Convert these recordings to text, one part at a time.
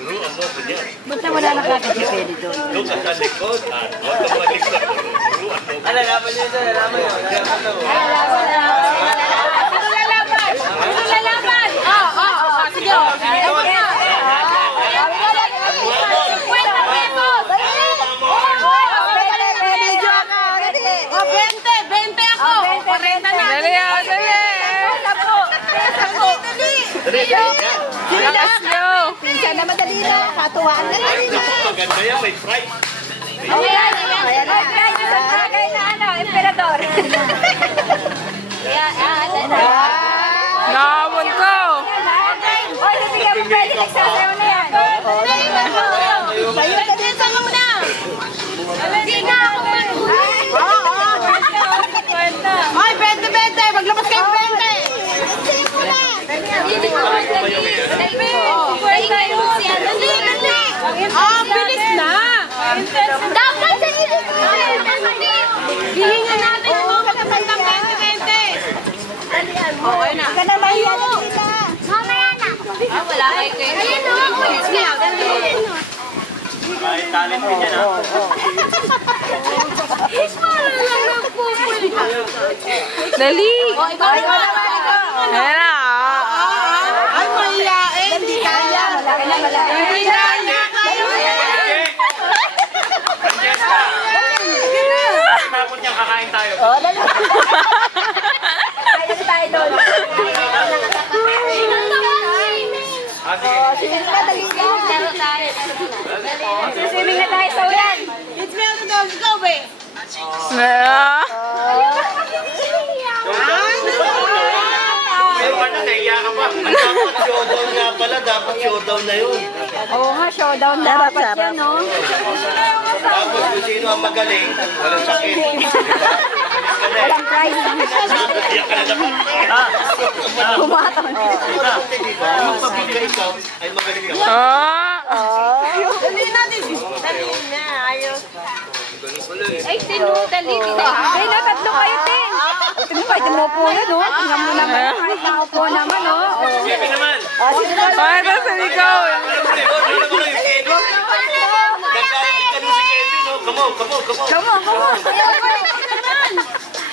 Turuan mo ko niya. Ba't na wala nakakit si Peli doon? Doon ka sa likod. Huwag kang malikod. Turuan mo. Ano, laban nyo dyan, laban nyo. Sino lalaban? Sino lalaban? Sige. Oh, 20 ako. 40 na. Dali, dali. Lakas nyo. Pinsan na madali na. Katuwaan na lang. Maganda yan. May price. Ayan. Isang bagay na emperador. Nahamon ko. Oy, nabigyan mo pwede nagsasayaw na yan. Sayo ka din sa muna. Hindi na ako manuhin. Oy, 20. Maglabas kayo 20. Hindi ko bilis na. Dapat sa hihingan natin yung mga katapang 20. Okay na. Ka na mahiya na sila. Mamaya na. Wala kayo kayo. Ayun o. Bilis niya. May talent din yan, ha? Dali. Ayan na. Ay, mahiyain. Hindi kaya. Malaki na malaki. Hindi na kayo. Francesca! Tapos niya kakain tayo. Oh, dali. Kaya na tayo doon. Ah, sige. Sige na, dali ka. Swimming na tayo sa ulan. It's me on the dog. Go, babe. Pero ano, nahiya ka pa. Ang dapat showdown nga pala. Dapat showdown na yun. Oo nga, showdown dapat yan, no? Tapos kung sino ang magaling, walang sakit. Walang prize. Iyak ka na naman. Bumaton. Ang magpabigay ikaw ay magaling ka. Dali natin. Dali na. Ayos. Ay, dali. Ay, natatlo kayo, Ting. Tingnan mo, ito mo po yan, no? Tingnan mo naman, kahit tao po naman, no? Kevin naman. Sige na. Bakit na sa ikaw? Nagkakalit ka nun si Kevin, no? Come on. Come on.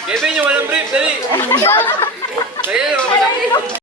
Kevin, yung walang brief, dali. Kaya,